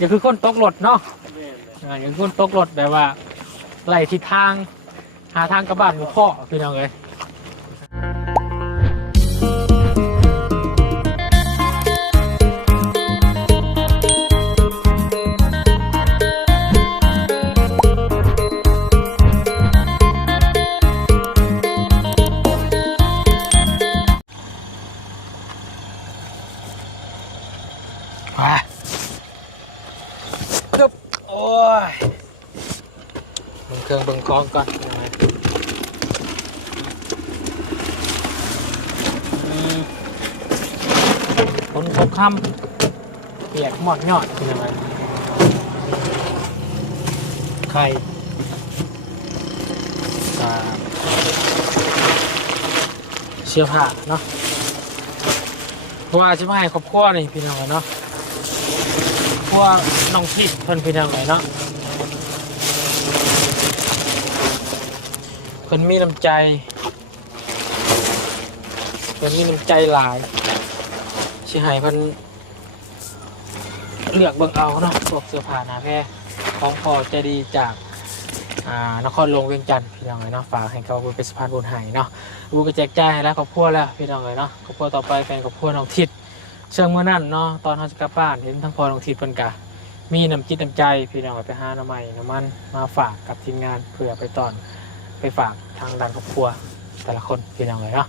อย่าคือคนตกรถเนาะอย่าคือคนตกรถแบบว่าไล่ทิศทางหาทางกลับบ้านหมู่พ่อพี่น้องเลยโอ้ยมึงเครื่องเบิ่งกองก่อนคนตกค่ำเปียกหมดยอดเป็นยังไงไข่เสื้อผ้าเนาะเพราะว่าจะมาให้ครอบครัวนี่พี่น้องเนาะพวกน้องทิศเพิ่นพี่น้องเนาะเพิ่นมีน้ำใจหลายสิให้เพิ่นเลือกเบิ่งเอาเนาะพวกเสื้อผ้าหน้าแพรของพ่อใจดีจากนครหลวงเวียงจันทร์พี่น้องเนาะฝากให้เขาเป็นสะพานบุญให้เนาะบูก็แจกจ่ายให้แล้วครอบครัวแล้วพี่น้องเนาะครอบครัวต่อไปแฟนครอบครัวน้องทิศเชิงเมื่อนั้นเนาะตอนเขาจะกลับบ้านเห็นทั้งพ่อน้องทิศเพิ่นกะมีน้ำจิตน้ำใจพี่น้องไปหาน้ำใหม่น้ำมันมาฝากกับทีมงานเพื่อไปฝากทางด้านครอบครัวแต่ละคนพี่น้องเนาะ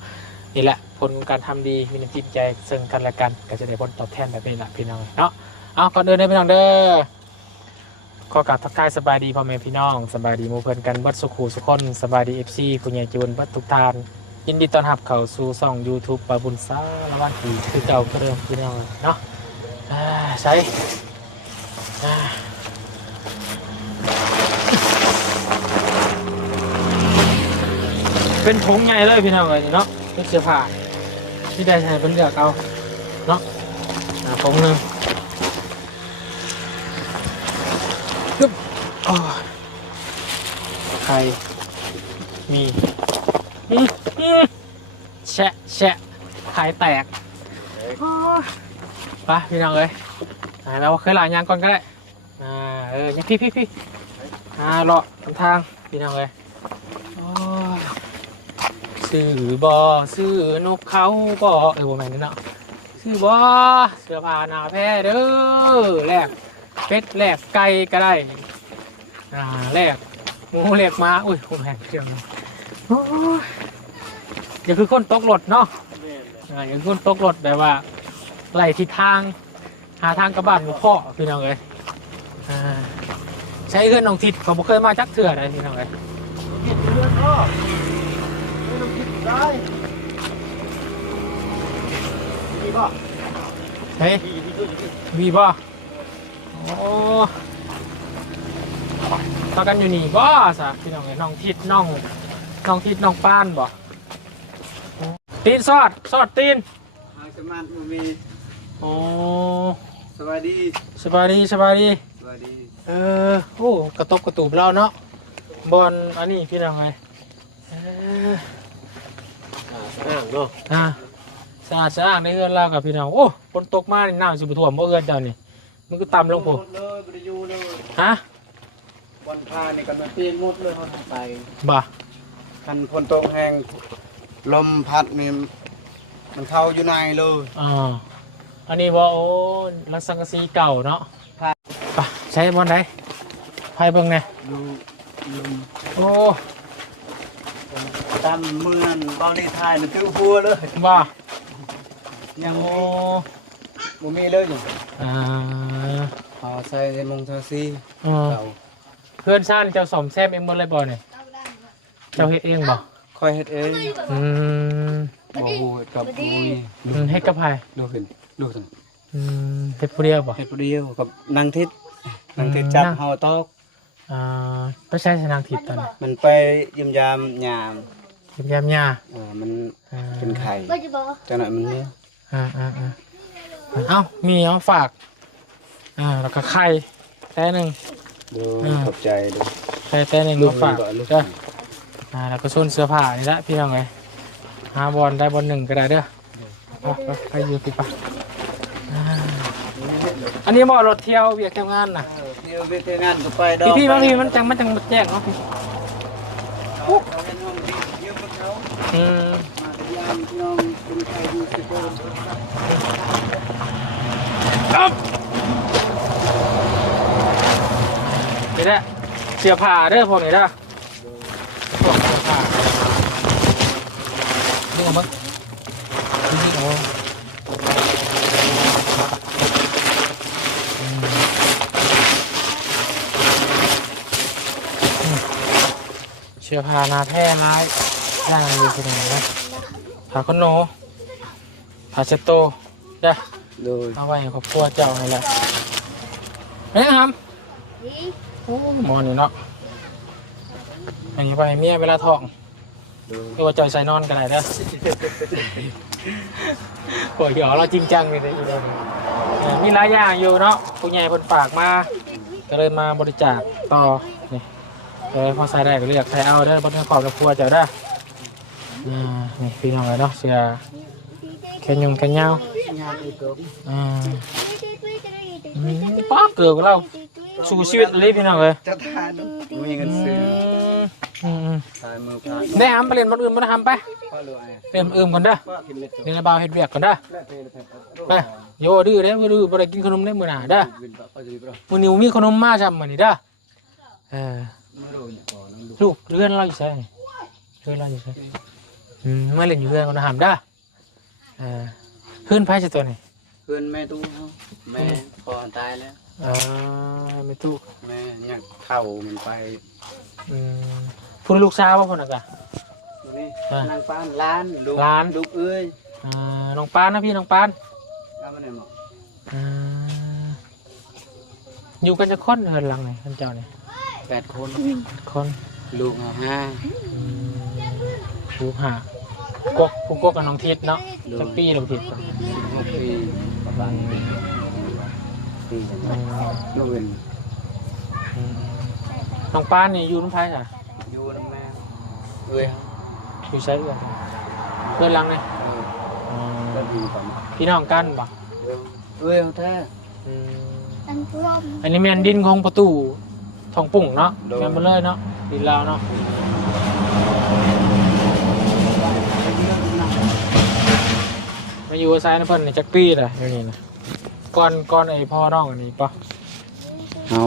นี่แหละผลการทำดีมีน้ำจิตใจซึ่งกันและกันก็จะได้ผลตอบแทนแบบนี้แหละพี่น้องเนาะเอาก่อนเดินได้พี่น้องเด้อขอกราบทักทายสบายดีพ่อแม่พี่น้องสบายดีหมู่เพื่อนกันเบิดสุขุสุขคนสบายดีFCผู้ใหญ่จุนเบิดทุกท่านยินดีต้อนรับเข้าสู่ช่อง YouTube ปาบุญสารวัตรผีคือเก่าเริ่มพี่น้องเนาะใช้เป็นผงไงเลยพี่น้องเลยเนาะเป็นเสื้อผ้าที่ได้ใช้เป็นเลือกเอาเนาะผงหนึ่งไข่มีแฉะไข่แตกไปพี่น้องเลยเราเคยหลายยางก่อนก็ได้ยังพี่รอทางพี่น้องเลยซื้อบอซื้อนกเขาบอโมแมนนี่เนาะซื้อบอเสื้อผ้าหน้าแพรเด้อแลกเป็ดแลกไก่ก็ได้แลกหมูแลกม้าอุ้ยโมแมนเครื่องอย่าคือคนตกรถเนาะอย่าคือคนตกรถแบบว่าไล่ทิศทางหาทางกลับบ้านหมู่พ่อพี่น้องเลยใช้เงินน้องทิศเขาบ่เคยมาจักเถื่อเลยพี่น้องเลยได้มีบ่เฮ้ยมีบ่โอ้ต่อกันอยู่นี่บ่สะพี่น้องน้องทิศน้องป้านบ่ตีนสอดตีนสมาร์ทมีโอ้สบายดีโอ้กระตบกระตูบเราเนาะบอลอันนี้พี่น้องไงเนาะสะอาดในเอื้อนเรากับพี่น้องโอ้ฝนตกมาในน้ำสิบถ่วมบ่เอื้อนเจ้านี่มันก็ต่ำลงผมฮะบอลพานี่กันมาเปลี่ยนหมดเลยเขาไปบ่คันฝนตกแห้งลมพัดนี่มันเข้าอยู่ในเลยอันนี้ว่าโอ้รักสังกะสีเก่าเนาะไปใช้บอลไหนไพ่เบิ้งไงดูโอ้ตามเมืองบอลในไทยมันตื้อหัวเลยว่ายังโมมีเลยอยู่พอใส่ในมงซาซีเพื่อนซ่านเจ้าสมแซมเองหมดเลยบ่เนี่ยเจ้าเฮ็ดเองบ่คอยเฮ็ดเองบ่ฮู้กับปุ้ยเฮ็ดกับไผดูสิเฮ็ดผู้เดียวบ่เฮ็ดผู้เดียวกับนางทิศจับเฮาตอกไปใช้นางทิศตอนนี้มันไปยิมยามยามหญ้ามันเป็นไข่จังหน่อยมันเนี่ยมีเอาฝากแล้วก็ไข่แต่หนึ่งดูขอบใจดูไข่แต่หนึ่งมาฝากเด้อแล้วก็ส้นเสื้อผ้านี่แหละพี่น้องไงหาบอลได้บอลหนึ่งก็ได้เด้อไปอยู่ติดปะ อันนี้บ่รถเที่ยวเวียกทำงานน่ะ เที่ยวไปเที่ยวงานก็ไปดอก พี่มาพี่มันจังแจ้งเนาะพี่ เขาเป็นห้องที่เยอะกว่าเขา อืม มาพยายามพี่น้องคนไทยอยู่สิบคน นี่แหละเสียผ้าเด้อพวกนี้เด้อพวกเสื้อผ้านี่เอามั้งนี่เอาเสื้อผ้าหนาแท้ร้ายย่างอยู่ที่ไหนนะผ้าขนหนูผ้าเช็ดโตเด้อ โดย เอาไว้ให้ครอบครัวเจ้าให้แหละเฮ้ยครับโอ้หมอนี่เนาะอันนี้ไปให้เมียเวลาท้อง โดย ก็ว่าจอยใส่นอนกันไหนเด้อโอ้ยเดี๋ยวเราจริงจังเลยอีเดนมีหลายอย่างอยู่เนาะผู้ใหญ่เพิ่นฝากมาก็เลยมาบริจาคต่อนี่พอใส่ได้ก็เลือกใส่เอาได้บนขอบครัวเจ้าได้นี่พี่น้องเลยเนาะเสือแขนยงแขนยาวป้าเกิดกับเราสู่ชีวิตเลยพี่น้องเลย จะทานมีเงินซื้อทานมือพา ได้ทำไปเรียนบนอื่นมาทำไป ป้าหรือไอ้ เรียนอื่นก่อนเด้อ ป้ากินเล็ด เรียนระบาวเฮ็ดเวียกก่อนเด้อไปโยดื้อเด้อมือดื้อบ่ได้กินขนมได้มื้อหน้าเด้อมื้อนี้มีขนมมาจำมื้อนี้เด้อลูกเรือนเราอยู่ไสเรือนเราอยู่ไสมาเล่นอยู่เรือนก่อนนะหามเด้อเฮือนไผสิตัวนี้ เพื่อนแม่ตู้แม่พอตายแล้ว ไม่ตู้ แม่ยังเข่ามันไป พุ่นลูกสาวบ่พุ่นน่ะกะ นี่นางป้านล้านลูก ล้าน ลูกเอ้ย น้องปานนะพี่น้องปาน เอามาไหนหมอ อยู่กันจะคนเฮือนหลังนี่ท่านเจ้านี่ 8 คน คน ลูกห้า ลูกหากกผู้กกกับน้องทิศเนาะสักปีน้องทิศ 16 ปีประมาณปีลูกเอ็น น้องปานนี่อยู่น้ำไผ่จ้ะ อยู่น้ำแม่เอ้ย อยู่ใช้เอื้อนเพื่อนหลังนี่ ก็ดีประมาณ พี่น้องกันบ่ เอ้ยแท้ อันนี้แม่นดินของประตูทองปุ่งเนาะแม่นบ่เลยเนาะดินลาวเนาะมาอยู่อาศัยนะเพิ่นนี่จักปีเลยอยู่นี่นะก่อนไอ้พ่อน้องอันนี้ปะ เอา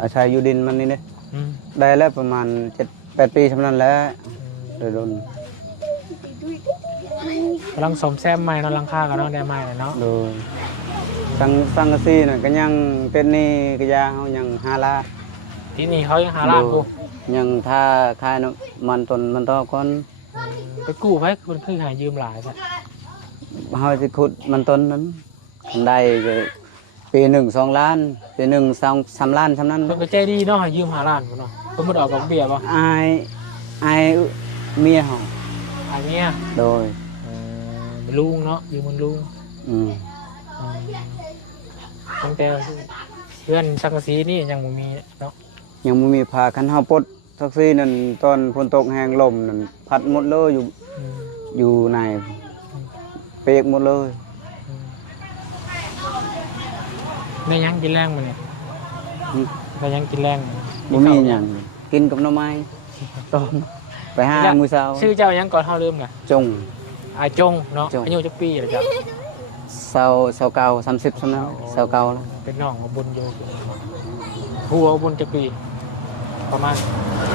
อาศัยอยู่ดินมันนี่เนี่ยได้แล้วประมาณ7-8 ปีเท่านั้นแหล้วโดยโดน กำลังสมแซมใหม่เนาะหลังคากับน้องได้ใหม่เลยเนาะ โดยสังกะสีน่ะก็ยังเป็นนี่ก็ยาเฮายัง5 ล้าน ที่นี่เขายังหาร้านกู ยังถ้าคายน้ำมันต้นมันต่อก่อน ไปกู้ไว้คนเพิ่งหายืมหลายใช่ เฮาสิขุดมันต้นนั้นได้ก็ปี1-2 ล้านปี1-3 ล้านเท่านั้น เพิ่นก็ใจดีเนาะให้ยืมหาร้านกูเนาะเพิ่นบ่ได้ออกดอกเบี้ยป่ะ อายเมียเฮา ไอ้เมีย โดย ลุงเนาะยืมมันลุง ตั้งแต่เพื่อนสังกะสีนี่ยังบ่มีเนาะ ยังบ่มีผ้าคันเฮาปลดสักซี่นั่นตอนฝนตกแห้งลมนั่นพัดหมดเลยอยู่ในเปียกหมดเลย ได้ยังกินแรงมื้อนี่ได้ยังกินแรง บ่มีหยังกินกับหน่อไม้ต้มไปหามื้อเช้า ชื่อเจ้ายังก่อนเฮาลืมกะ จง อาจงเนาะอายุจักปีแล้วจ้ะ เก้า30ซั่นแล้วเก้าแล้ว เป็นน้องของบุญอยู่ฮู้ว่าบุญจักปีประมาณ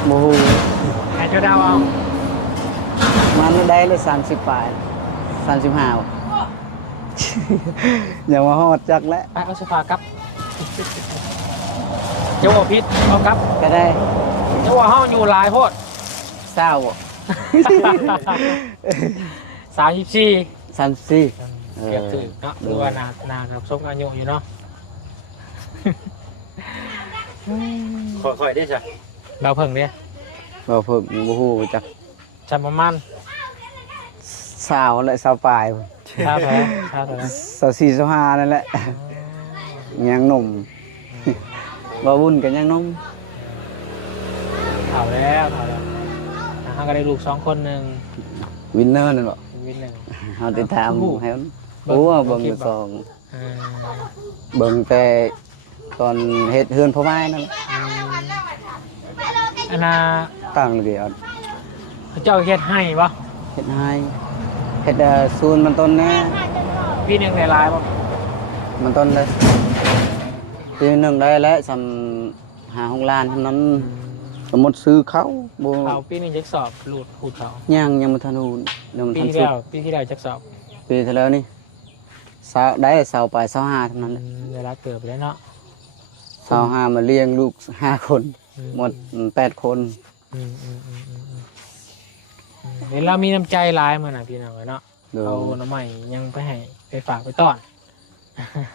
บ่ฮู้ ให้เจ้าดาวเอา มันได้เลย30ปลาย35บ่ อย่ามาฮอดจักแล้ว ไปเอาเสื้อผ้ากลับเจ้าว่าพิษเอากลับ ก็ได้ เจ้าว่าเฮาอยู่หลายโพด เศร้าบ่ 34 34 เก็บถือเนาะดูว่านาครับสมอายุอยู่เนาะ ค่อยๆได้จ้ะ เราเพิ่งเนี่ย บ่เพิ่มบ่ฮู้จัก จำประมาณ สาวและสาวปลาย ชาแพ้ชาแพ้ สาว4 25นั่นแหละยังหนุ่มบ่วุ่นกันยังหนุ่ม เผาแล้วเขาก็ได้ลูก2 คนหนึ่ง วินเนอร์นั่นบ่ วินหนึ่ง เฮาติดตาม โอ้โห ให้มันโอ้เบิ่งอยู่สอง อ่า เบิ่งแต่ตอนเฮ็ดเฮือนพ่อไม้นั่นแหละ อันน่ะ ตั้งเลยเดียว เจ้าเฮ็ดให้บ่ เฮ็ดให้เฮ็ดซูนมันต้นแน่ พี่หนึงได้หลายบ่ มันต้นเลยปีหนึงได้แล้วสำหาของลานเท่านั้นสมมุติซื้อเขาบ่ เขาปีหนึงจักสอบรูดหูดเขา ยังบ่ทันฮู้ยังบ่ ปี ทัน ที่ สุด แล้วปีที่แล้วจักสอบ ปีที่แล้วนี่เสาได้เสาไปเสา5เท่านั้นแหละ เวลาเกิดไปแล้วเนาะ เสา5มาเลี้ยงลูก5คนหมด8คน อืมเห็นเรามีน้ำใจหลายมื้อน่ะพี่น้องเนาะ เด้อ เอาน้ำใหม่ยังไปให้ไปฝากไปต้อน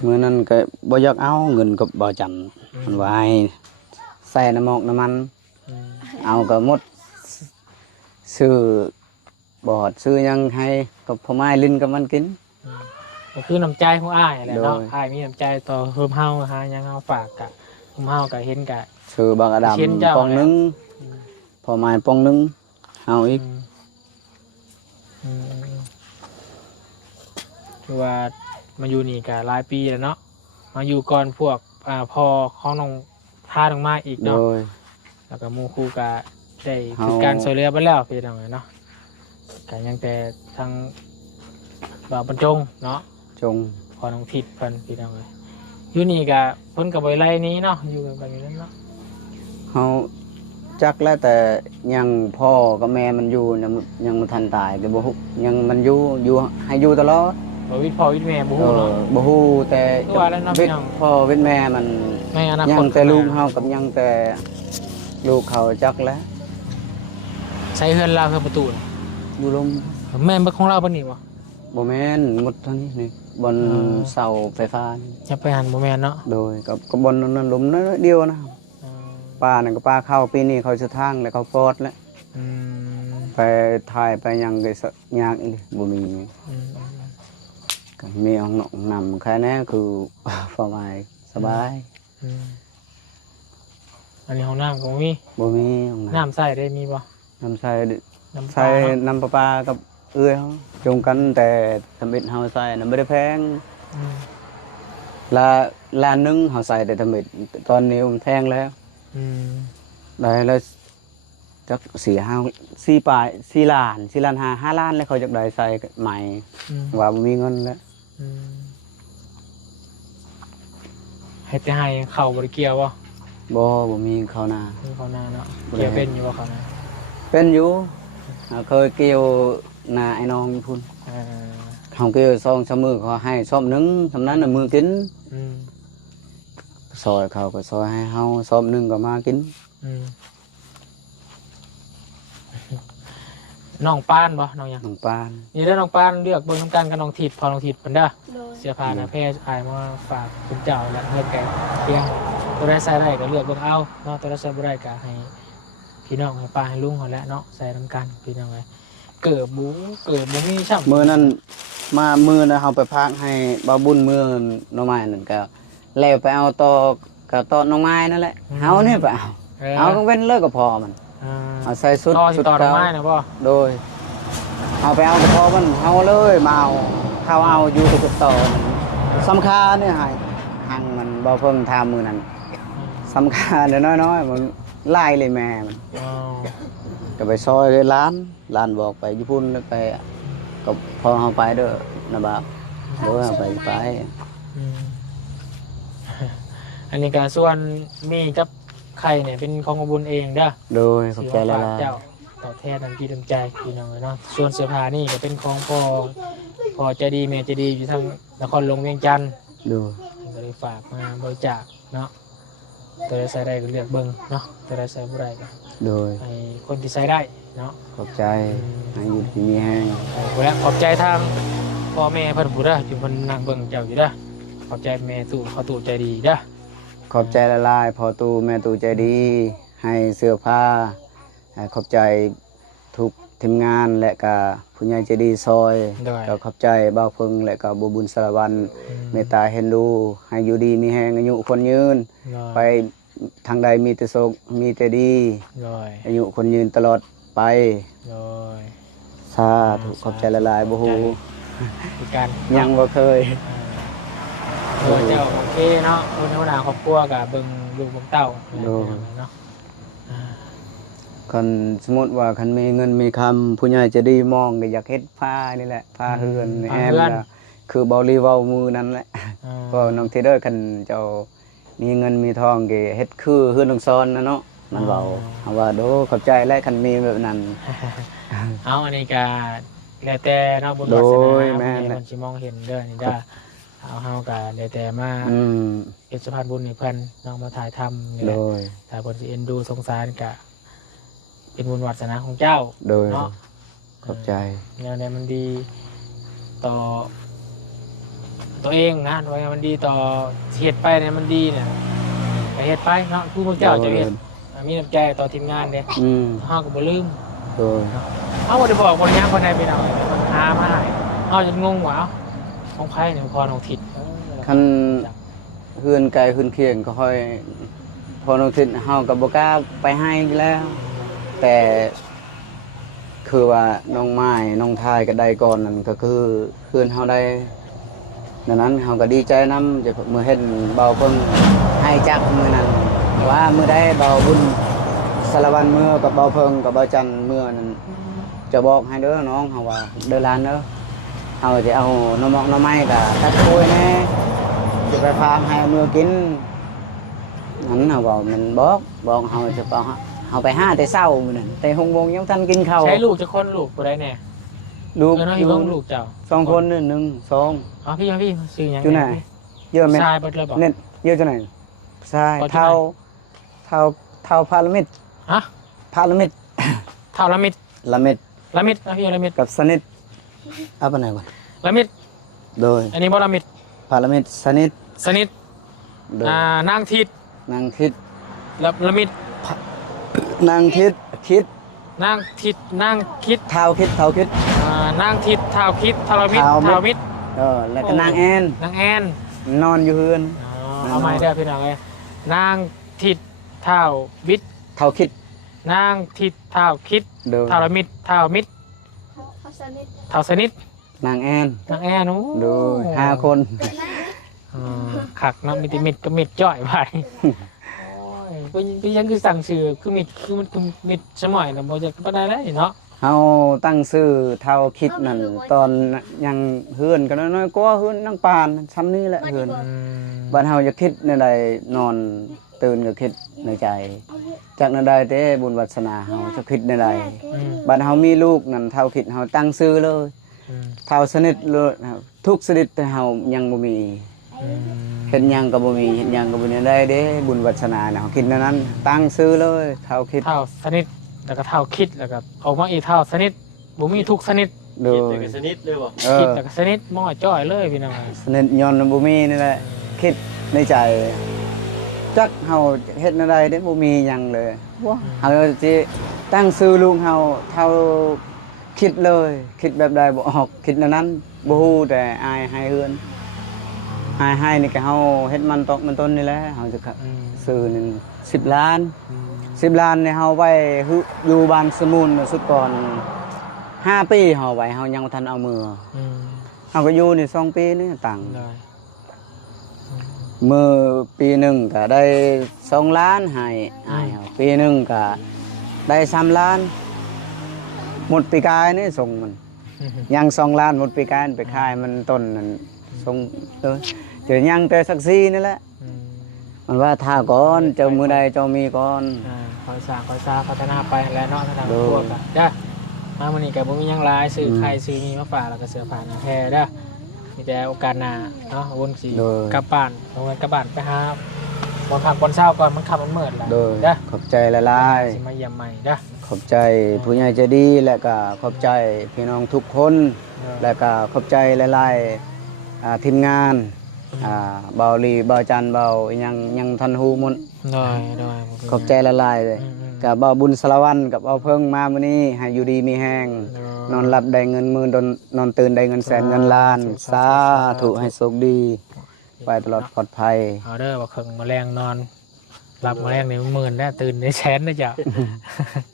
มื้อนั้นก็บ่อยากเอาเงินกับบ่จันมันว่าให้ใส่น้ำมอกน้ำมัน อืม เอาก็หมดซื้อบอดซื้อหยังให้กับพ่อไม้ลิ้นกับมันกิน ก็คือน้ำใจของอ้ายแหละเนาะ โดย อ้ายมีน้ำใจต่อเพิ่มเฮาหายังเฮาฝากกะเพิ่มเฮาก็เห็นกะ ซื้อบางอด เช่นเจ้า ำปองหนึง อืม พ่อไม้ปองหนึงเอาอีก อืมคือว่ามาอยู่นี่ก็หลายปีแล้วเนาะมาอยู่ก่อนพวกพอของน้องท่าลงมาอีก โด เนาะ ย แล้วก็หมู่ครูก็ได้ เฮา คือการช่วยเหลือไปแล้วพี่น้องเนาะก็ยังแต่ทางบ่าวบรรจงเนาะ จง พอน้องทิศเพิ่นพี่น้องเลยอยู่นี่ก็เพิ่นก็บ่ไล่หนี้เนาะอยู่กันแบบนี้เนาะ เฮาจักแล้วแต่ยังพ่อกับแม่มันอยู่ยังบ่ทันตายก็บ่ฮู้ยังมันอยู่ให้อยู่ตลอด บ่วิทย์พ่อวิทย์แม่บ่ฮู้เนาะ บ่ฮู้แต่ คือว่าแล้วเนาะพี่น้อง พ่อเว้นแม่มัน ในอนาคต ยังแต่ลูกเฮากับยังแต่ลูกเขาจักแล้ว ใช้เฮือนลาวเฮือนประตูน่ะ อยู่ลม แม่นบ่ของเราปานนี้บ่ บ่แม่นหมดเท่านี้นี่บนเสาไฟฟ้านี่ จะไปหันบ่แม่นเนาะ โดยกับบนนั้นหลุมน้อยเดียวนะปลานั่นก็ปลาเข้าปีนี้เขาจะทางแล้วเขาปลอดแล้ว อืม ไปถ่ายไปยังก็ยากอีกบ่มี อืม ก็มีห้องนอนนำแค่นี้คือ สบายสบาย อืมอันนี้ห้องน้ำก็บ่มี บ่มีห้อง น้ำใส่ได้มีบ่ น้ำใส่ น้ำ ใส่ เปล่าเนาะ น้ำประปากับเอื้อยเขาจงกันแต่ทำอิฐเฮาใส่น่ะบ่ได้แพง อืม ล้านหนึงเฮาใส่แต่ทำอิฐตอนนี้มันแพงแล้ว อืม ได้แล้วจัก4 ปลาย4 ล้าน4 ล้าน5 ล้านแล้วเขาจะได้ใส่ใหม่ อืม ว่าบ่มีเงินแล้ว อืมเฮ็ดให้เข้าบ่ได้เกี่ยวบ่ บ่มีข้าวนา มีเขาหน้าเนาะ บ่ได้ เกี่ยวเป็นอยู่บ่เขาหน้า เป็นอยู่เคยเกี่ยวนาไอ้น้องอยู่พุ่น อ่า เขาเกี่ยว2-3 มื้อเขาให้ซอบหนึงสำนั้นน่ะมือกิน อืม ซอยเขาก็ซอยให้เฮาซอบหนึงก็มากิน อืมน้องปานบ่น้องหยัง น้องปาน นี่เด้อน้องปานเลือกเบิ่งนำกันกับน้องทิดพอน้องทิดเพิ่นเด้อ โดย เสื้อผ้าหนะแพร่อายมาฝากคุณเจ้าและเพื่อนแกเพียงตัวได้ใส่ได้ก็เลือกเบิ่งเอาเนาะตัวได้ใส่บ่ได้ก็ให้พี่น้องให้ป้าให้ลุงเขาแหละเนาะใส่นำกันพี่น้องเลยเกิดหมูมีช่ำ มื้อนั้นมามื้อน่ะเฮาไปพากให้บ่าวบุญมื้อหน่อไม้นั่นก็แล้วไปเอาต่อก็ต่อหน่อไม้นั่นแหละเฮานี่ไปเอาก็เว้นเลยก็พอมัน อ่า เอาใส่สุด ต่อสิต่อดอก เก่า ไม้นะพ่อ โดยเอาไปเอากระเพาะมันเอาเลยมาเอาเขาเอาอยู่กับต่อมันสำคัญเนี่ยให้หังมันบ่เพิ่งทำมือนั้นสำคัญเดี๋ยวน้อยๆมันไล่เลยแม่มัน อ๋อ ก็ไปซอยเลยร้านบอกไปญี่ปุ่นแล้วไปก็พอเอาไปเด้อนะบ่าวเด้อเอาไป อืม อันนี้ก็ส่วนมีกับไข่เนี่ยเป็นของบุญเองเด้อ โดยขอบใจละ ฝากเจ้าตอบแทนน้ำจิตน้ำใจพี่น้องเลยเนาะส่วนเสื้อผ้านี่ก็เป็นของพ่อใจดีแม่ใจดีอยู่ทางนครหลวงเวียงจันทน์ ดู ก็เลยฝากมาบริจาคเนาะตัวได้ใส่ได้ก็เลือกเบิ่งเนาะตัวได้ใส่บ่ได้ก็ โดย ให้คนที่ใส่ได้เนาะ ขอบใจให้อยู่ที่มีแห้ง แล้วขอบใจทางพ่อแม่เพิ่นผู้เด้อที่เพิ่นนั่งเบิ่งเจ้าอยู่เด้อขอบใจแม่ตู่เขาตู่ใจดีเด้อ ขอบใจละลายพอตูแม่ตูใจดี ให้เสื้อผ้าให้ขอบใจทุกทีมงานและก็ผู้ใหญ่ใจดีซอย ด้วย ก็ขอบใจบ่าวเพึงและก็บุญสารวันเมตตาเห็นดูให้อยู่ดีมีแหงอายุคนยืน ไปทางใดมีแต่สุขมีแต่ดี ด้วย อายุคนยืนตลอดไป ด้วย สาธุขอบใจละลายบ่ฮู้ คือการ ยังบ่เคย ก เจ้าโอเคเนาะคนธรรมดาครอบครัวกับเบิ่งลูกเบิ่งเต้าเนาะ คันสมมุติว่าคันมีเงินมีคำผู้ใหญ่จะดีมองก็อยากเฮ็ดผ้านี่แหละผ้าเฮือนแอมก็คือเบาลีเว้ามือนั่นแหละเพราะน้องเทเดอร์คันเจ้ามีเงินมีทองก็เฮ็ดคือเฮือนน้องซอนนะเนาะมันเว้าเฮาว่าโดขอบใจและคันมีแบบนั้น เอาอันนี้ก็แล้วแต่เนาะบุญวาสนาแม่คนสิมองเห็นเด้อนี่จ้าเอาเฮาก็แล้วแต่มาเป็นสะพานบุญให้เพิ่นน้องมาถ่ายทำนี่แหละถ้าเพิ่นสิเอ็นดูสงสารก็เป็นบุญวาสนาของเจ้าเนาะ ขอบใจ แนวนี้มันดีต่อตัวเองนะว่ามันดีต่อเฮ็ดไปเนี่ยมันดีเนี่ยไปเฮ็ดไปเนาะผู้พวกเจ้าจะเฮ็ดมีน้ำใจต่อทีมงานเด้เฮาก็บ่ลืมเฮาบ่ได้บอกบ่ได้ยังคนใดไปเอาหามาให้เฮาจะงงว่าของไผเนี่ยพอน้องทิศ คันเฮือนไกลเฮือนเคียงก็ค่อยพอน้องทิศเฮาก็บ่กล้าไปให้แล้ว แต่คือว่าน้องไม้น้องทายก็ได้ก่อนนั่นก็คือเฮือนเฮาได้ดังนั้นเฮาก็ดีใจนำจะมื้อเฮ็ดเบาเพิ่งให้จักมื้อนั้นว่ามื้อใดเบาบุญสารวันมื้อกับเบาเพิ่งกับเบาจันมื้อนั้นจะบอกให้เด้อน้องเฮาว่าเด้อหลานเด้อเฮาจะเอาหน่อหมอกหน่อไม้ก็ตัดโอยแน่จะไปพาให้มื้อกินนั้นเฮาบอกมันบอกเฮาจะไปเฮาไปหาแต่เช้ามื้อนั้นแต่6 โมงยังทันกินข้าว ใช้ลูกจะคนลูกบ่ได้แน่ ลูก เนาะอยู่กับลูกเจ้า 2 คน1 2 อ๋อพี่ชื่อหยัง อยู่ไหนเยอะไหม ชายบ่เลยบ่ เน็ตเยอะจังไหนใช่เท่าพารามิด ฮะ พารามิด เท่าละมิด ละมิด ละมิดนะพี่ละมิด กับสนิทเอาไปไหนก่อน ละมิด โดย อันนี้บ่ละมิด พารามิดสนิท สนิท โดย นางทิศ นางทิศ ละมิด นางทิศคิด นางทิศนางคิด เท้าคิด นางทิศเท้าคิดเท้าละมิด เท้ามิด เท้ามิด แล้วก็นางแอน นางแอน นอนอยู่เฮือน เอาใหม่เด้อพี่น้องเอ้ยนางทิศเท้าวิด เท้าคิด นางทิศเท้าคิด โดย เท้าละมิดเท้ามิด เขาสนิท เท้าสนิท นางแอน นางแอนโอ้ โดย5 คน ขักเนาะมีแต่มิดก็มิดจ่อยไปโอ้ยเป็นยังคือสั่งชื่อคือมิดคือมันคือมิดสมัยนะบ่จะบ่ได้แล้วเนาะ เฮาตั้งชื่อเท้าคิดนั่นตอนยังเฮือนก็น้อยๆก็เฮือนนางปานซ้ำนี้แหละเฮือน บ้านเฮาจะคิดในใดนอนตื่นก็คิดในใจ จากในใดเต้บุญวาสนาเฮาจะคิดในใดบ้านเฮามีลูกนั่นเท่าคิดเฮาตั้งชื่อเลยเท่าสนิทเลยทุกชนิดแต่เฮายังบ่มีเฮ็ดหยังก็บ่มีเฮ็ดหยังก็บ่ได้เด้บุญวาสนาเนาะคิดในนั้นตั้งชื่อเลยเท่าคิด เท่าสนิทแล้วก็เท่าคิดแล้วก็ออกมาอีกเท่าสนิทบ่มีทุกสนิท โด คิด ย แต่ก็สนิทเลยบ่ คิดแล้วก็สนิทม้อจ้อยเลยพี่น้อง สนิทย้อนบ่มีนี่แหละคิดในใจจักเฮาเฮ็ดในใดเด้บ่มีหยังเลยเฮาสิตั้งชื่อลูกเฮาเท่าคิดเลยคิดแบบใดบ่ออกคิดในนั้นบ่ฮู้แต่อายให้เฮือนให้นี่ก็เฮาเฮ็ดมันตกมันต้นนี่แหละเฮาจะซื้อนึง10 ล้าน10 ล้านนี่เฮาไว้อยู่บ้านสมุนสุดก่อน5 ปีเฮาไว้เฮายังบ่ทันเอามือเฮาก็อยู่นี่2 ปีนี่ตังค์มือปีหนึงก็ได้2 ล้านให้อายเฮาปีหนึงก็ได้3 ล้านหมดปีกายนี่ส่งมันยัง2 ล้านหมดปีกายไปขายมันต้นนั่นส่งเจอยังแต่สักซี่นี่แหละมันว่าถ้าก่อนเจ้ามือใดเจ้ามีก่อน คอยสร้างพัฒนาไปแล้วเนาะทางพวกกันเด้อมามื้อนี้ก็บ่มีหยังหลายซื้อไข่ซื้อมีมาฝากแล้วก็เสื้อผ้าหน้าแพรเด้อมีแต่โอกาสหน้าเนาะวนสิกลับบ้านเอาเงินกลับบ้านไปหาบ่พักบ่เช้าก่อนมันค่ำมันมืดแล้ว โดย เด้อ ขอบใจหลาย สิมาเยี่ยมใหม่เด้อ ๆขอบใจผู้ใหญ่ใจดีและก็ขอบใจพี่น้องทุกคน และก็ขอบใจหลายๆทีมงานเบาลีเบาจันเบายังทันฮูหมด ได้ ขอบใจหลายๆเลยกับเบาบุญสารวันกับเบาเพิ่งมามื้อนี้ให้อยู่ดีมีแห้งนอนหลับได้เงินหมื่นนอนตื่นได้เงินแสนเงินล้านสาธุให้โชคดีไปตลอดปลอดภัย เอาเด้อว่าเคิงแมลงนอนหลับแมลงนี่หมื่นได้ตื่นได้แสนได้จ้ะ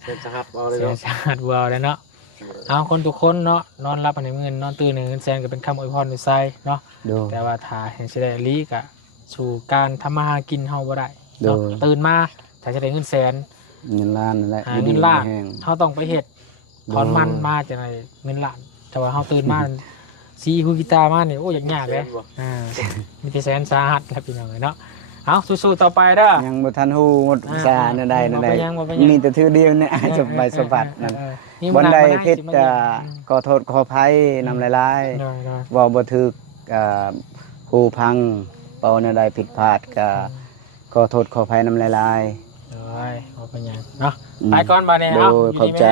เสร็จครับเอาเลย เสีย เนาะ ชาติวัวแล้วเนาะ เอาคนทุกคนเนาะนอนรับอันเงินนอนตื่นเงินแสนก็เป็นคำอวยพรในใจเนาะ โดย แต่ว่าถ้าเห็นสิได้ลีกะสู่การทำมาหากินเฮาบ่ได้ โด เนาะ ย ตื่นมาถ้าจะได้เงินแสน เงินล้านนั่นแหละ หาเงินล้าน แห้ง เฮาต้องไปเฮ็ดถอนมันมาจากไหนเงินล้านแต่ว่าเฮาตื่นมาซีฮูกีตาร์มานี่โอ้ยากๆเลยมีแต่แสนสาหัสครับพี่น้องเอ้ยเนาะเอาสู้ๆต่อไปเด้อ ยังบ่ทันฮู้หมดซานั่นใดนั่นใด บ่เป็นหยังบ่เป็นหยัง มีแต่ถือเดียวเนี่ยจะไปสมบัตินั่น นี่ บ่ได้ สิ ผิด มาเยี่ยม ขอโทษขออภัยนำหลาย ได้ ๆว่าบ่ถูกฮู้พังเป้านั่นใดผิดพลาดก็ขอโทษขออภัยนำหลาย ได้บ่เป็นหยังเนาะ ๆ ไปก่อนบาดนี้ โด เอา ย อยู่ ขอบ ดี ใจ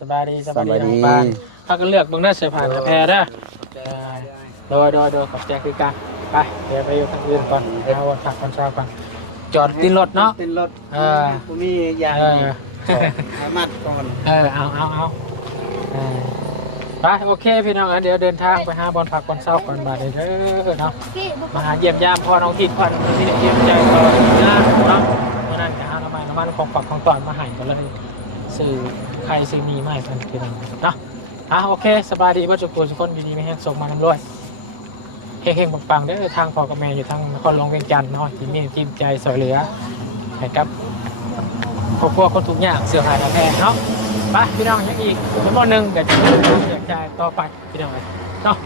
สบายดี สบายดี ปานถ้าก็เลือกเบิ่งได้เสื้อผ้ากับแพรเด้อโดยขอบใจคือกันไปเดี๋ยวไปอยู่ทางอื่นก่อนเอาวันพักวันเช้าก่อนจอดติดรถเนาะ เป็นรถ บ่ มีอย่าง เออ มัดก่อน เอาไปโอเคพี่น้องเดี๋ยวเดินทางไปหาบอลผักบอลเศร้าก่อนบาดนี้เด้อเนาะมาหาเยี่ยมยามพ่อน้องทิพย์พันที่เยี่ยมใจต่อหน้าเนาะเมื่อนั้นก็เอาน้ำมันของฝักของตอนมาให้กันแล้วสื่อใครสื่อมีไม่กันพี่น้องเนาะโอเคสบายดีว่าจุกุลทุกคนดีๆไม่แห้งส่งมาน้ำรวยเฮงๆปังๆเด้อทางพ่อกับแม่อยู่ทางนครหลวงเวียงจันทน์เนาะที่มีทีมใจสวยเหลือให้กับครอบครัวคนทุกอย่างเสื้อผ้าแพงเนาะไปพี่น้องยังอีกชั่วโมงหนึ่งเดี๋ยวจะเรียกจ่ายต่อไปพี่น้องเนาะ